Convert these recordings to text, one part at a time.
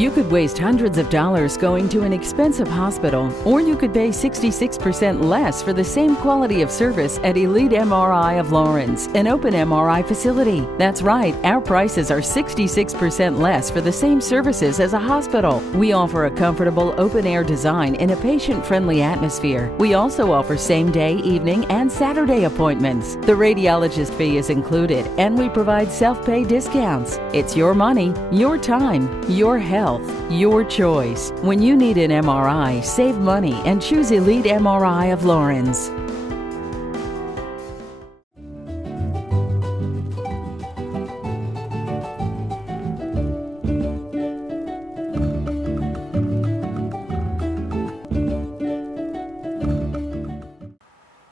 You could waste hundreds of dollars going to an expensive hospital, or you could pay 66% less for the same quality of service at Elite MRI of Lawrence, an open MRI facility. That's right, our prices are 66% less for the same services as a hospital. We offer a comfortable open-air design in a patient-friendly atmosphere. We also offer same-day, evening, and Saturday appointments. The radiologist fee is included, and we provide self-pay discounts. It's your money, your time, your health, your choice. When you need an MRI, save money and choose Elite MRI of Lawrence.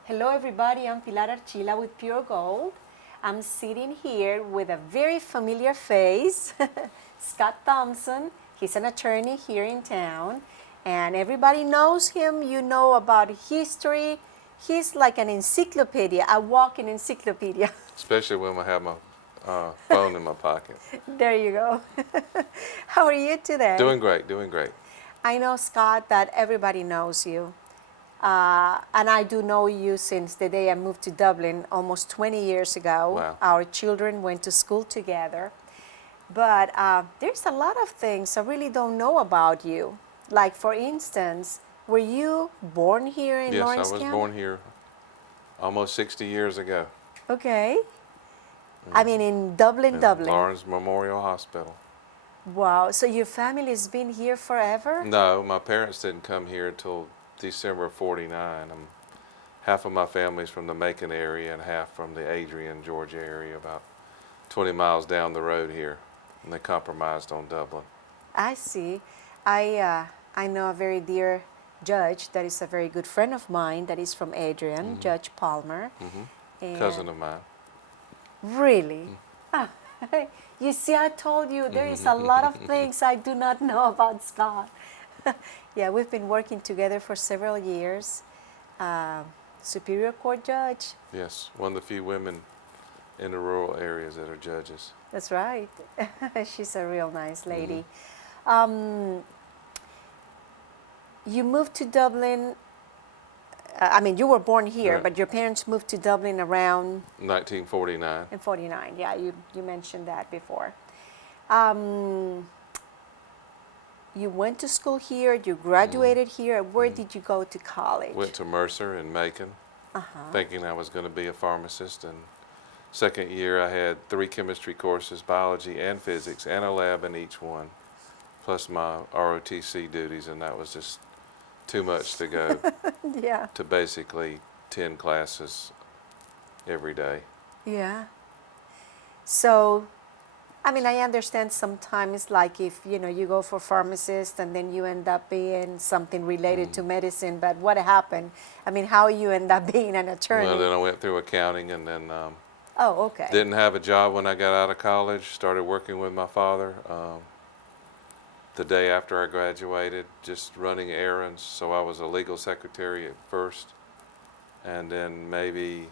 Hello everybody, I'm Pilar Archila with Pure Gold. I'm sitting here with a very familiar face, Scott Thompson. He's an attorney here in town, and everybody knows him. You know about history. He's like an encyclopedia, a walking encyclopedia. Especially when I have my phone in my pocket. There you go. How are you today? Doing great, doing great. I know, Scott, that everybody knows you. And I do know you since the day I moved to Dublin almost 20 years ago. Wow. Our children went to school together. But there's a lot of things I really don't know about you. Like, for instance, were you born here in Lawrence County? Yes, I was born here almost 60 years ago. Okay. I mean, in Dublin. Lawrence Memorial Hospital. Wow. So your family's been here forever? No, my parents didn't come here until December of '49. Half of my family's from the Macon area and half from the Adrian, Georgia area, about 20 miles down the road here. And they compromised on Dublin. I see. I know a very dear judge that is a very good friend of mine that is from Adrian, Judge Palmer. And Cousin of mine. Really? Ah, you see, I told you there is a lot of things I do not know about Scott. Yeah, we've been working together for several years. Superior Court judge. Yes, one of the few women in the rural areas that are judges. That's right. She's a real nice lady. You moved to Dublin. I mean, you were born here, Right. but your parents moved to Dublin around 1949. in 49. Yeah, you mentioned that before. You went to school here. You graduated here. Where did you go to college? Went to Mercer in Macon, thinking I was going to be a pharmacist. And second year, I had 3 chemistry courses, biology and physics, and a lab in each one, plus my ROTC duties, and that was just too much to go Yeah. to basically 10 classes every day. Yeah. So, I mean, I understand sometimes, like, if, you know, you go for pharmacist and then you end up being something related to medicine, but what happened? I mean, how you end up being an attorney? Well, then I went through accounting, and then Oh, okay. didn't have a job when I got out of college. Started working with my father the day after I graduated, just running errands. So I was a legal secretary at first, and then maybe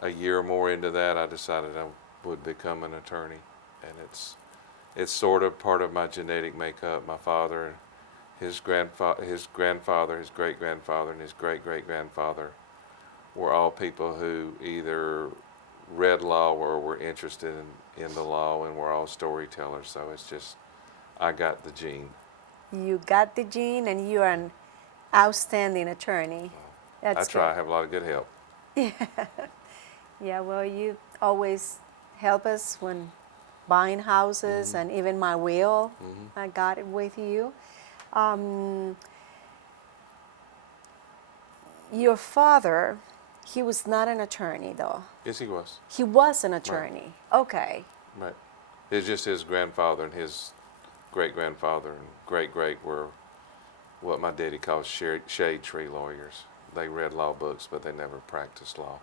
a year more into that, I decided I would become an attorney. And it's sort of part of my genetic makeup. My father, his grandfather, his great-grandfather, and his great-great-grandfather were all people who either read law or were interested in the law, and were all storytellers. So it's just, I got the gene. You got the gene, and you're an outstanding attorney. That's I try. I good. have a lot of good help. Yeah, well, you always help us when buying houses, and even my will, I got it with you. Your father, he was not an attorney, though. Yes, he was. He was an attorney. Okay. Right. It's just his grandfather and his great-grandfather and great-great were what my daddy calls shade tree lawyers. They read law books, but they never practiced law.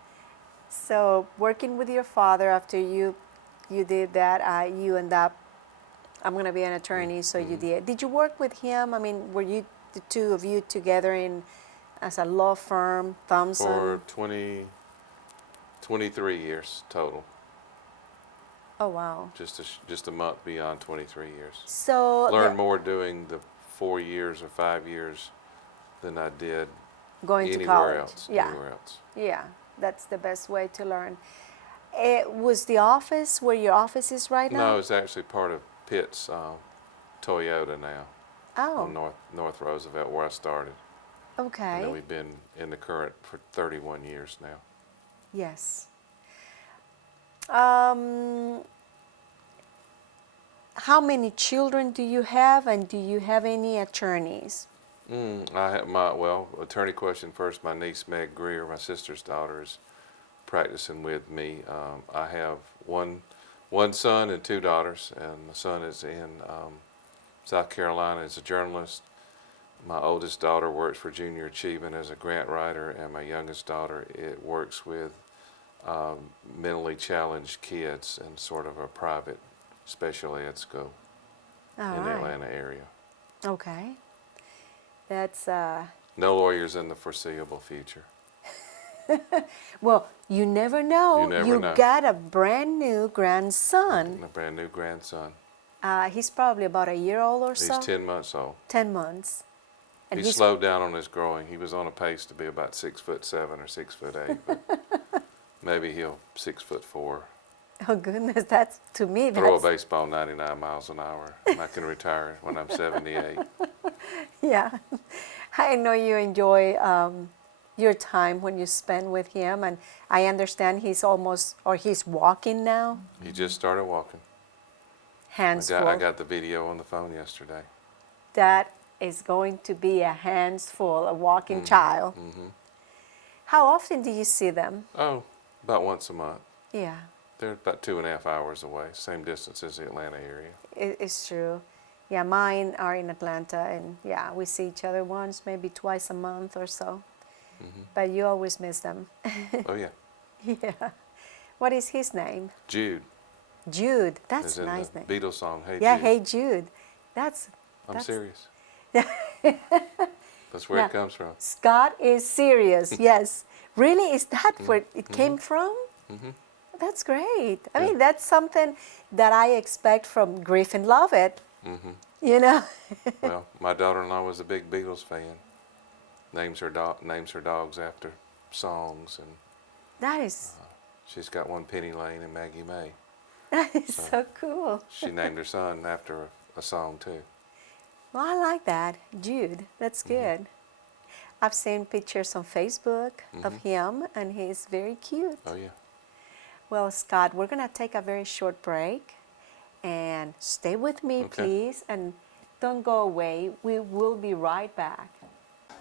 So working with your father after you did that, you end up, I'm going to be an attorney, so you did. Did you work with him? I mean, were you, the two of you together as a law firm, Thompson? For 23 years total. Oh, wow. Just a month beyond 23 years. So Learned more doing the 4 years or 5 years than I did going to anywhere college. else. Yeah. Anywhere else. Yeah, that's the best way to learn. It was the office where your office is right now? No, it's actually part of Pitt's Toyota now Oh, on North Roosevelt, where I started. And okay. then we've been in the current for 31 years now. Yes. Um, how many children do you have, and do you have any attorneys? I have attorney question first. My niece Meg Greer, my sister's daughter, is practicing with me. I have one son and 2 daughters, and the son is in South Carolina as a journalist. My oldest daughter works for Junior Achievement as a grant writer, and my youngest daughter works with mentally challenged kids in sort of a private special ed school All in the right. Atlanta area. Okay. That's, No lawyers in the foreseeable future. well, you never know. You never know. Got a brand new grandson. A brand new grandson. He's probably about a year old or He's so. 10 months old. 10 months. And He slowed down on his growing. He was on a pace to be about 6'7" or 6'8", but maybe he'll 6'4". Oh goodness, that's, to me, Throw a that's, baseball 99 miles an hour. And I can retire when I'm 78. yeah. I know you enjoy your time when you spend with him, and I understand he's walking now, He just started walking. hands full. I got the video on the phone yesterday. That is going to be a hands full, a walking child. How often do you see them? Oh, about once a month. Yeah, They're about 2.5 hours away, same distance as the Atlanta area. it's true. Yeah, mine are in Atlanta, and yeah, we see each other once, maybe twice a month or so. But you always miss them. Oh yeah, Yeah. What is his name? Jude. Jude. That's Is a in nice the name. Beatles song, Hey Yeah, Jude. hey Jude. I'm that's serious. That's where Yeah. it comes from. Scott is serious. Yes. Really? Is that where it came from? That's great. I mean, that's something that I expect from Griffin Lovett. You know? Well, my daughter-in-law was a big Beatles fan. Names her dogs after songs, and That is she's got one Penny Lane and Maggie May. that is so cool. She named her son after a song too. Well, I like that. Jude. That's good. I've seen pictures on Facebook of him, and he's very cute. Oh yeah. Well, Scott, we're going to take a very short break, and stay with me, Okay. please, and don't go away. We will be right back.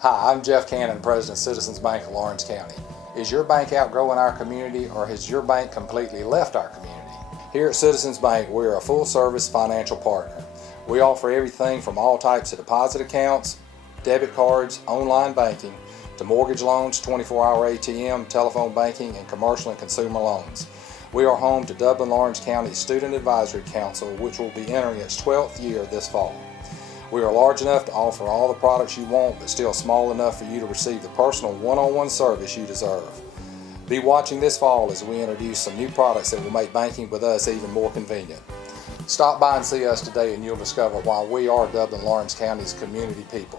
Hi, I'm Jeff Cannon, President of Citizens Bank of Lawrence County. Is your bank outgrowing our community, or has your bank completely left our community? Here at Citizens Bank, we are a full-service financial partner. We offer everything from all types of deposit accounts, debit cards, online banking, to mortgage loans, 24-hour ATM, telephone banking, and commercial and consumer loans. We are home to Dublin-Lawrence County Student Advisory Council, which will be entering its 12th year this fall. We are large enough to offer all the products you want, but still small enough for you to receive the personal one-on-one service you deserve. Be watching this fall as we introduce some new products that will make banking with us even more convenient. Stop by and see us today, and you'll discover why we are Dublin-Lawrence County's community people.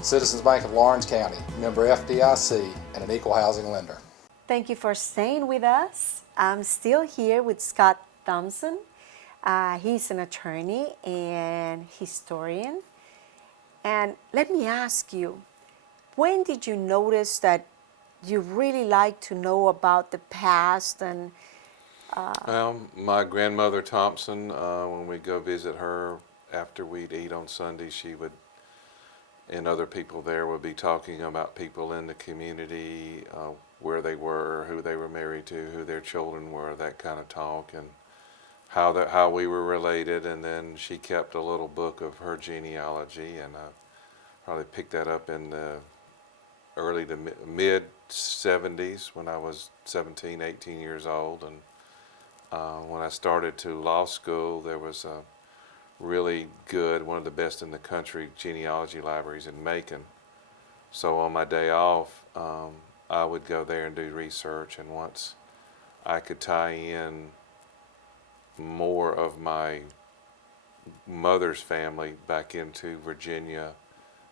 Citizens Bank of Lawrence County, member FDIC, and an equal housing lender. Thank you for staying with us. I'm still here with Scott Thompson. He's an attorney and historian. And let me ask you, when did you notice that you really like to know about the past? And Well, my grandmother Thompson, when we go visit her after we'd eat on Sunday, she would, and other people there would be talking about people in the community, where they were, who they were married to, who their children were, that kind of talk, and how we were related. And then she kept a little book of her genealogy, and I probably picked that up in the early to mid 70s when I was 17, 18 years old. And when I started to law school, there was a really good, one of the best in the country, genealogy libraries in Macon. So on my day off, I would go there and do research, and once I could tie in more of my mother's family back into Virginia,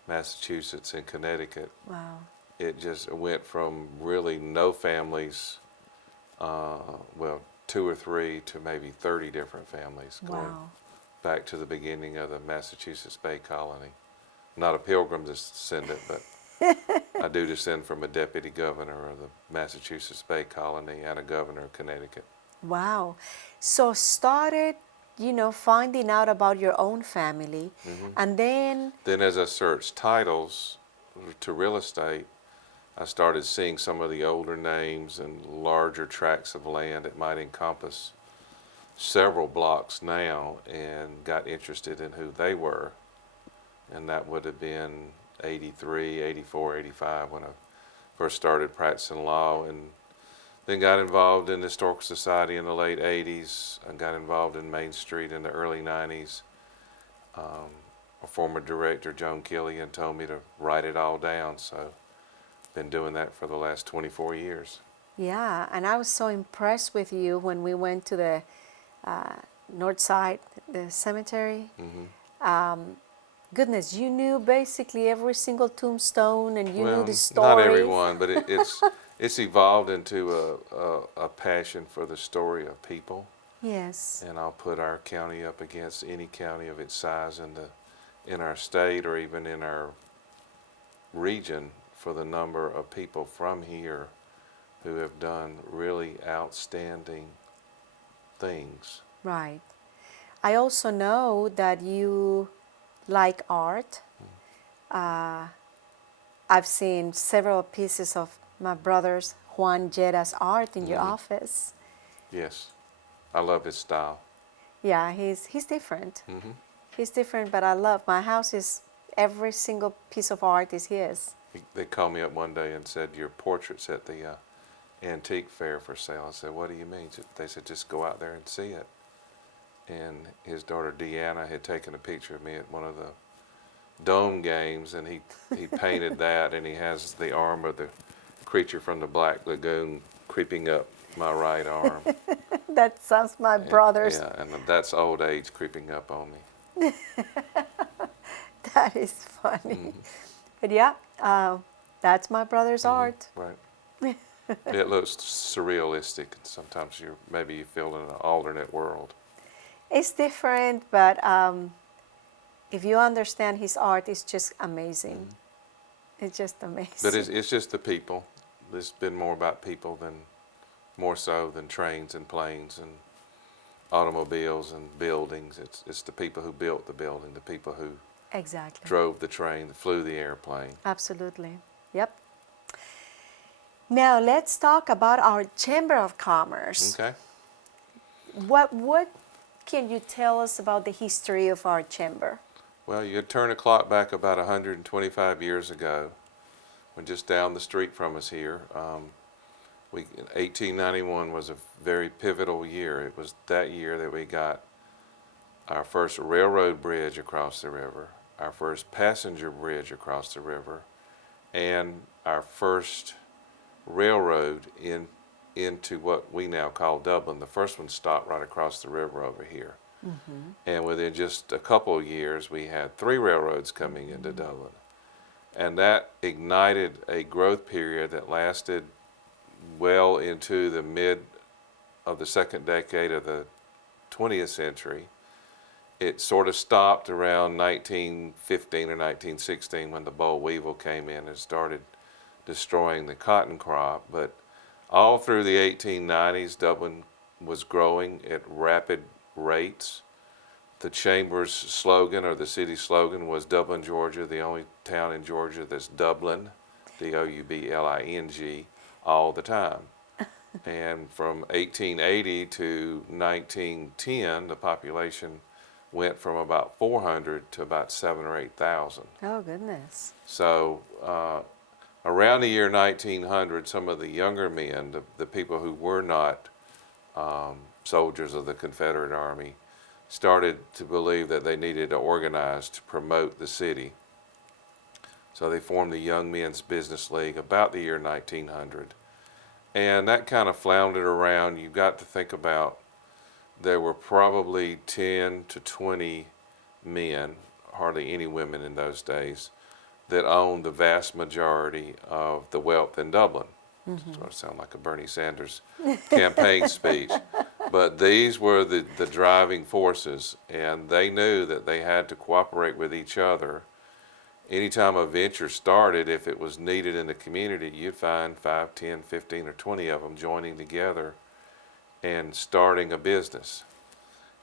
Massachusetts, and Connecticut. Wow. It just went from really no families, well, 2 or 3 to maybe 30 different families going Wow. back to the beginning of the Massachusetts Bay Colony. Not a pilgrim descendant, but I do descend from a deputy governor of the Massachusetts Bay Colony and a governor of Connecticut. Wow. So started, finding out about your own family, and then, Then as I searched titles to real estate, I started seeing some of the older names and larger tracts of land that might encompass several blocks now, and got interested in who they were. And that would have been 83, 84, 85 when I first started practicing law, and then got involved in the Historical Society in the late 80s. I got involved in Main Street in the early 90s. A former director, Joan Killian, told me to write it all down, so been doing that for the last 24 years. yeah, and I was so impressed with you when we went to the north side, the cemetery. Goodness, you knew basically every single tombstone, and you knew the stories. Not everyone, but it's evolved into a passion for the story of people. Yes. And I'll put our county up against any county of its size in our state or even in our region for the number of people from here who have done really outstanding things. Right. I also know that you like art. I've seen several pieces of my brother's Juan Jera's art in your office. Yes, I love his style. Yeah, he's different. He's different, but I love my house is every single piece of art is his. They called me up one day and said, your portrait's at the antique fair for sale. I said, what do you mean? They said, just go out there and see it. And his daughter Deanna had taken a picture of me at one of the Dome games, and he painted that, and he has the arm of the creature from the Black Lagoon creeping up my right arm. That sounds my brother's. Yeah, and that's old age creeping up on me. That is funny. But yeah, that's my brother's art. Right. It looks surrealistic, and sometimes maybe you feel in an alternate world. It's different, but if you understand his art, it's just amazing. It's just amazing. But it's just the people. It's been more about people more so than trains and planes and automobiles and buildings. It's the people who built the building, the people who Exactly. drove the train, flew the airplane. Absolutely. Yep. Now let's talk about our Chamber of Commerce. Okay. What can you tell us about the history of our chamber? Well, you could turn the clock back about 125 years ago, when just down the street from us here, 1891 was a very pivotal year. It was that year that we got our first railroad bridge across the river, our first passenger bridge across the river, and our first railroad into what we now call Dublin. The first one stopped right across the river over here. And within just a couple of years, we had 3 railroads coming into Dublin. And that ignited a growth period that lasted well into the mid of the second decade of the 20th century. It sort of stopped around 1915 or 1916 when the boll weevil came in and started destroying the cotton crop. But all through the 1890s, Dublin was growing at rapid rates. The Chamber's slogan, or the city slogan, was Dublin, Georgia, the only town in Georgia that's Dublin, D-O-U-B-L-I-N-G, all the time. And from 1880 to 1910, the population went from about 400 to about 7,000 or 8,000. Oh, goodness. So around the year 1900, some of the younger men, the people who were not soldiers of the Confederate Army, started to believe that they needed to organize to promote the city. So they formed the Young Men's Business League about the year 1900. And that kind of floundered around. You've got to think about there were probably 10 to 20 men, hardly any women in those days, that owned the vast majority of the wealth in Dublin. Sort of sound like a Bernie Sanders campaign speech. But these were the driving forces, and they knew that they had to cooperate with each other. Anytime a venture started, if it was needed in the community, you'd find 5, 10, 15, or 20 of them joining together and starting a business.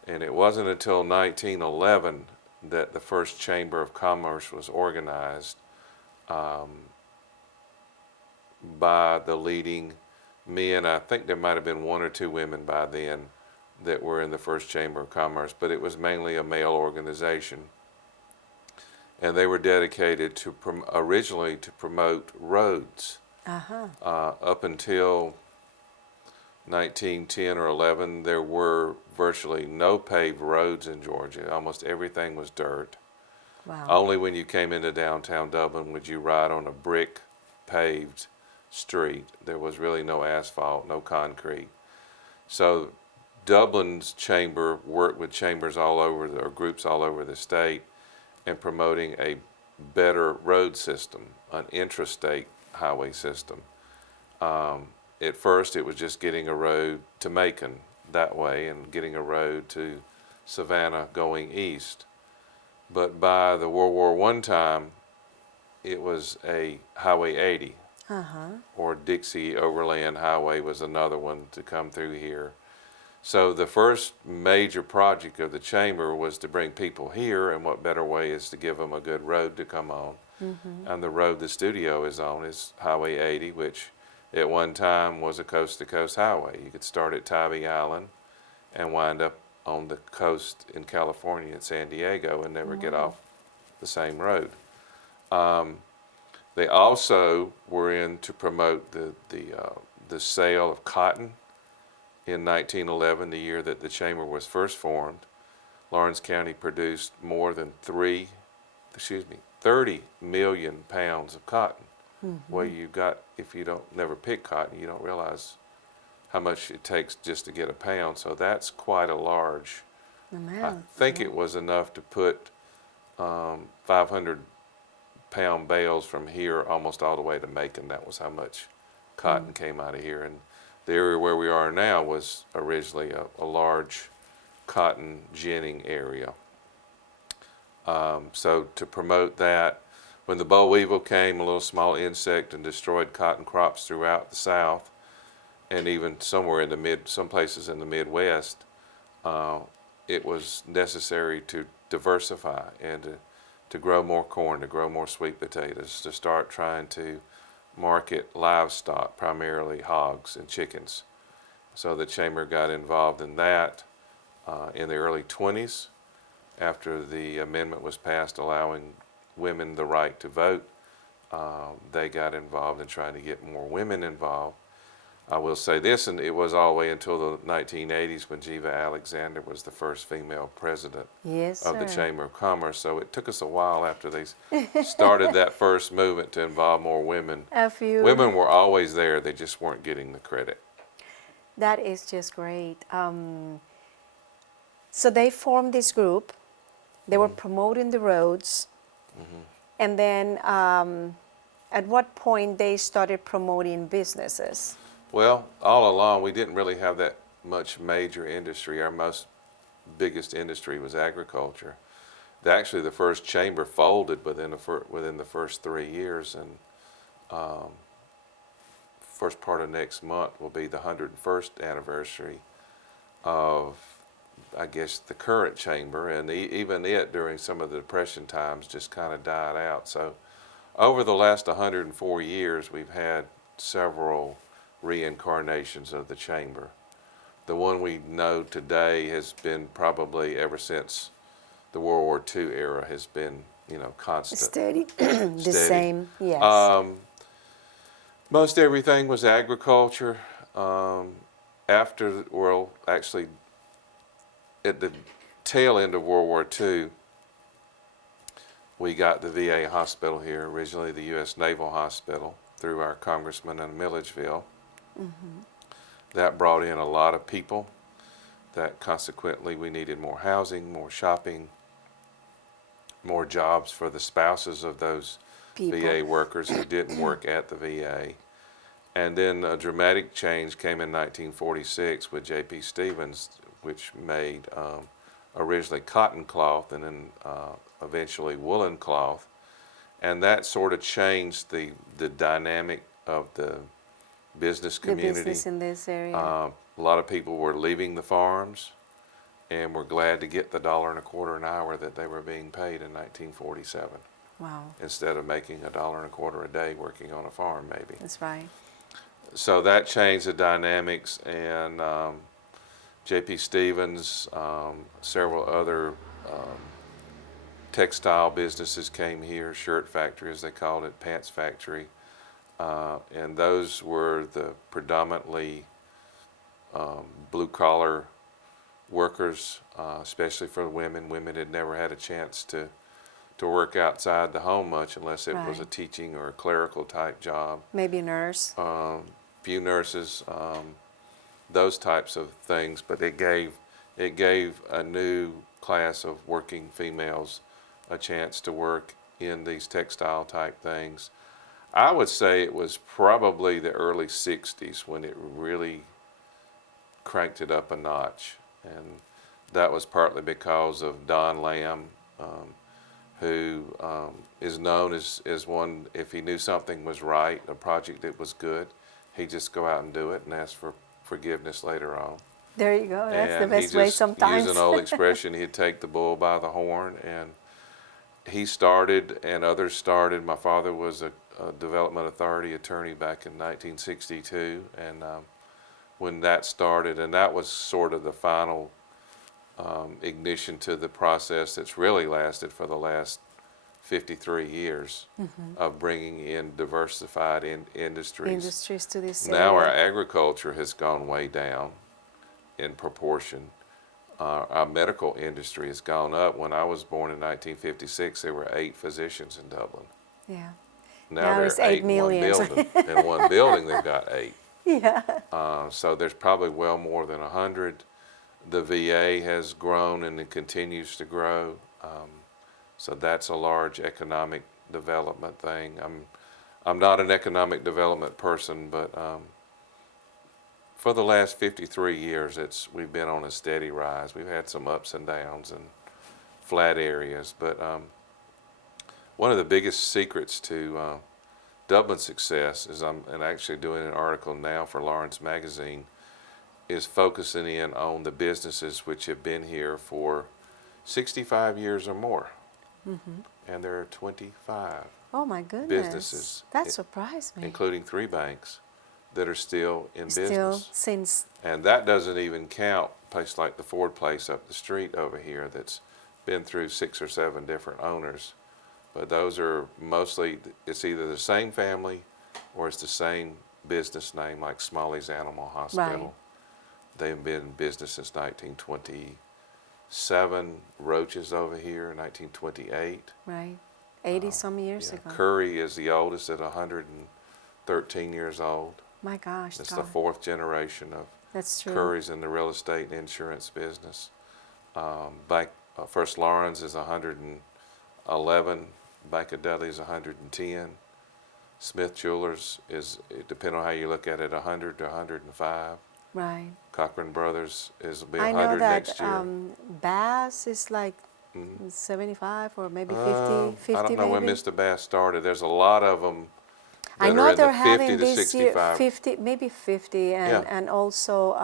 And it wasn't until 1911 that the first Chamber of Commerce was organized by the leading men. I think there might have been 1 or 2 women by then that were in the first Chamber of Commerce, but it was mainly a male organization. And they were dedicated to originally to promote roads. Up until 1910 or 11, there were virtually no paved roads in Georgia. Almost everything was dirt. Wow. Only when you came into downtown Dublin would you ride on a brick paved street. There was really no asphalt, no concrete. So Dublin's chamber worked with chambers all over, or groups all over the state, in promoting a better road system, an intrastate highway system. At first it was just getting a road to Macon that way and getting a road to Savannah going east. But by the World War I time, it was a Highway 80, or Dixie Overland Highway was another one to come through here. So the first major project of the chamber was to bring people here, and what better way is to give them a good road to come on. And the road the studio is on is Highway 80, which at one time was a coast-to-coast highway. You could start at Tybee Island and wind up on the coast in California at San Diego and never get off the same road. They also were in to promote the sale of cotton. In 1911, the year that the chamber was first formed, Lawrence County produced more than 30 million pounds of cotton. Well, you got, if you don't never pick cotton, you don't realize how much it takes just to get a pound. So that's quite a large. I think it was enough to put 500-pound bales from here almost all the way to Macon. That was how much cotton came out of here. And the area where we are now was originally a large cotton ginning area. So to promote that, when the boll weevil came, a little small insect, and destroyed cotton crops throughout the South, and even somewhere in some places in the Midwest, it was necessary to diversify and to grow more corn, to grow more sweet potatoes, to start trying to market livestock, primarily hogs and chickens. So the chamber got involved in that in the early 20s, after the amendment was passed allowing women the right to vote. They got involved in trying to get more women involved. I will say this, and it was all the way until the 1980s when Jiva Alexander was the first female president of the Chamber of Commerce. So it took us a while after they started that first movement to involve more women. Women were always there, they just weren't getting the credit. That is just great. So they formed this group. They were promoting the roads. And then at what point they started promoting businesses? Well, all along, we didn't really have that much major industry. Our biggest industry was agriculture. Actually, the first chamber folded within the first 3 years, and first part of next month will be the 101st anniversary of, I guess, the current chamber, and even it during some of the Depression times just kind of died out. So over the last 104 years, we've had several reincarnations of the chamber. The one we know today has been probably ever since the World War II era has been, constant. Steady. The same, yes. Most everything was agriculture. Actually, at the tail end of World War II, we got the VA hospital here, originally the U.S. Naval Hospital, through our congressman in Milledgeville. That brought in a lot of people. that consequently we needed more housing, more shopping, more jobs for the spouses of those People. VA workers who didn't work at the VA. And then a dramatic change came in 1946 with J.P. Stevens, which made originally cotton cloth and then eventually woolen cloth. And that sort of changed the dynamic of the business community. The business in this area. A lot of people were leaving the farms and were glad to get the $1.25 an hour that they were being paid in 1947. Wow. Instead of making $1.25 a day working on a farm, maybe. That's right. So that changed the dynamics, and J.P. Stevens, several other textile businesses came here, shirt factory as they called it, pants factory, and those were the predominantly blue-collar workers, especially for women. Women had never had a chance to work outside the home much unless it was a Right. teaching or a clerical type job. Maybe a nurse. Few nurses, those types of things, but it gave a new class of working females a chance to work in these textile type things. I would say it was probably the early 60s when it really cranked it up a notch, and that was partly because of Don Lamb, who is known as one, if he knew something was right, a project that was good, he'd just go out and do it and ask for forgiveness later on. There you go. That's the And best he way just sometimes. used an old expression, he'd take the bull by the horn, and he started and others started. My father was a development authority attorney back in 1962, and when that started, and that was sort of the final ignition to the process that's really lasted for the last 53 years of bringing in diversified industries. To this Now our area. agriculture has gone way down in proportion. Our medical industry has gone up. When I was born in 1956, there were 8 physicians in Dublin. Yeah. Now Now there it's are 8 8 in million. one building. In one building, they've got 8. Yeah. So there's probably well more than 100. The VA has grown and it continues to grow. So that's a large economic development thing. I'm not an economic development person, but for the last 53 years, we've been on a steady rise. We've had some ups and downs and flat areas, but one of the biggest secrets to Dublin's success is I'm actually doing an article now for Lawrence Magazine, is focusing in on the businesses which have been here for 65 years or more. And there are 25 Oh my goodness. businesses, That surprised me. including 3 banks, that are still in Still business. since. And that doesn't even count a place like the Ford place up the street over here that's been through 6 or 7 different owners. But those are mostly, it's either the same family or it's the same business name, like Smalley's Animal Hospital. Right. They've been in business since 1927. Roaches over here, 1928. Right. 80 some years Yeah. ago. Curry is the oldest at 113 years old. My gosh. It's the God. 4th generation of That's true. Curry's in the real estate and insurance business. First Lawrence is 111. Bank of Dudley is 110. Smith Jewelers is, depending on how you look at it, 100 to 105. Right. Cochran Brothers will be I 100 know that next year. Bass is like 75 or maybe 50, 50 I don't know when maybe. Mr. Bass started. There's a lot of them that I are know in they're the 50 having to this year 65. 50, maybe 50, and, Yeah. and also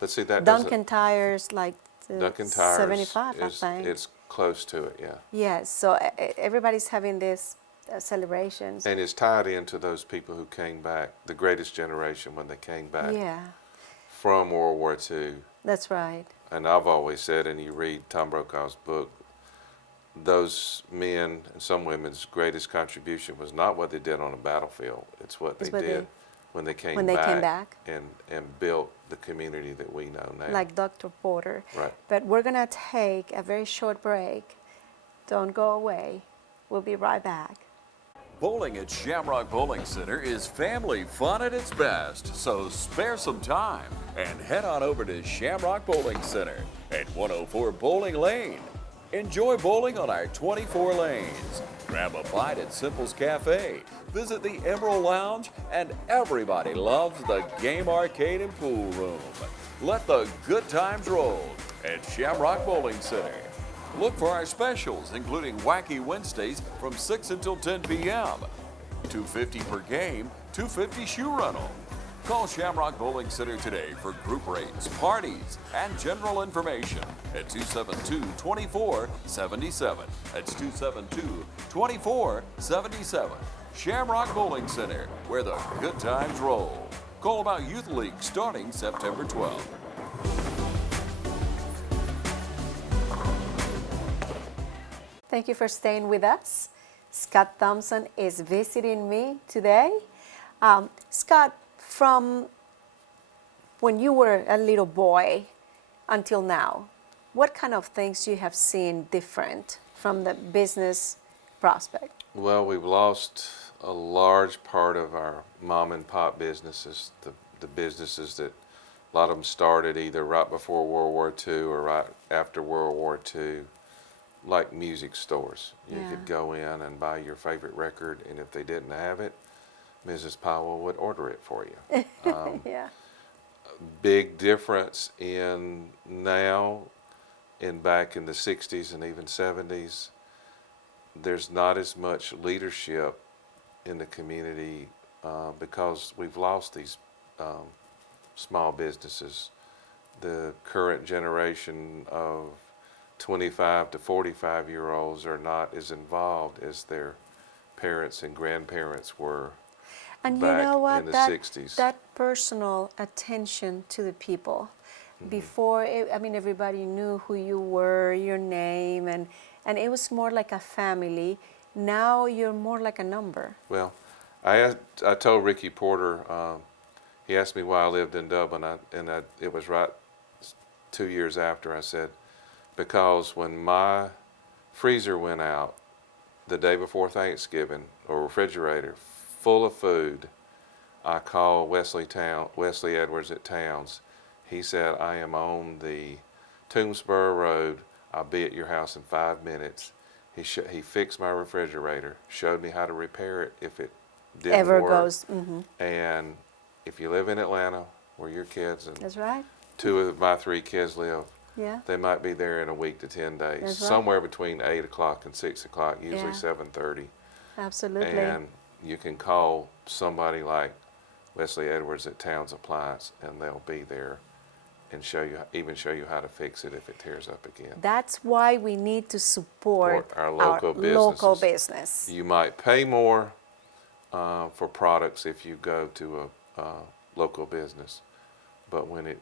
But see, that Duncan Tires like Duncan Tires 75, I is think. it's close to it, yeah. Yes, so everybody's having this celebrations. And it's tied into those people who came back, the greatest generation when they came back Yeah, from World War II. that's right. And I've always said, and you read Tom Brokaw's book, those men and some women's greatest contribution was not what they did on a battlefield. It's what they did when they came back and built the community that we know now. Like Dr. Porter. Right. But we're going to take a very short break. Don't go away. We'll be right back. Bowling at Shamrock Bowling Center is family fun at its best, so spare some time and head on over to Shamrock Bowling Center at 104 Bowling Lane. Enjoy bowling on our 24 lanes. Grab a bite at Simple's Cafe. Visit the Emerald Lounge, and everybody loves the game arcade and pool room. Let the good times roll at Shamrock Bowling Center. Look for our specials, including Wacky Wednesdays from 6 until 10 p.m. $2.50 per game, $2.50 shoe rental. Call Shamrock Bowling Center today for group rates, parties, and general information at 272-2477. That's 272-2477. Shamrock Bowling Center, where the good times roll. Call about Youth League starting September 12th. Thank you for staying with us. Scott Thompson is visiting me today. Scott, from when you were a little boy until now, what kind of things you have seen different from the business prospect? Well, we've lost a large part of our mom and pop businesses, the businesses that a lot of them started either right before World War II or right after World War II, like music stores. You could go in and buy your favorite record, and if they didn't have it, Mrs. Powell would order it for you. Yeah. Big difference in now and back in the 60s and even 70s. There's not as much leadership in the community because we've lost these small businesses. The current generation of 25 to 45-year-olds are not as involved as their parents and grandparents were. And you back know what? in the that, 60s. that personal attention to the people. Before, everybody knew who you were, your name, and it was more like a family. Now you're more like a number. Well, I told Ricky Porter, he asked me why I lived in Dublin, it was right 2 years after. I said, because when my freezer went out the day before Thanksgiving, or refrigerator full of food, I called Wesley Edwards at Towns. He said, I am on the Toomsboro Road. I'll be at your house in 5 minutes. He fixed my refrigerator, showed me how to repair it if it didn't Ever work. goes. And if you live in Atlanta, where your kids and That's right. 2 of my 3 kids live, Yeah. they might be there in a week to 10 days. That's right. Somewhere between 8 o'clock and 6 o'clock, usually Yeah. 7:30. Absolutely. And you can call somebody like Wesley Edwards at Towns Appliance, and they'll be there and show you how to fix it if it tears up again. That's why we need to support Our local local businesses. business. You might pay more for products if you go to a local business, but when it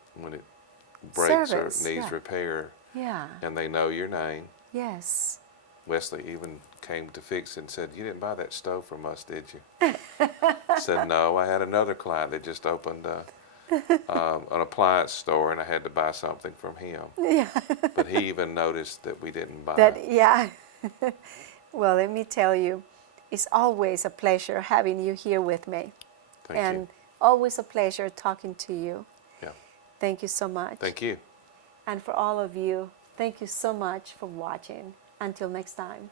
breaks Service, or needs yeah. repair, Yeah. and they know your name. Yes. Wesley even came to fix it and said, "You didn't buy that stove from us, did you?" I said, "No, I had another client that just opened an appliance store, and I had to buy something from him." Yeah. But he even noticed that we didn't buy. Yeah. Well, let me tell you, it's always a pleasure having you here with me. Thank and you. always a pleasure talking to you. Yeah. Thank you so much. Thank you. And for all of you, thank you so much for watching. Until next time.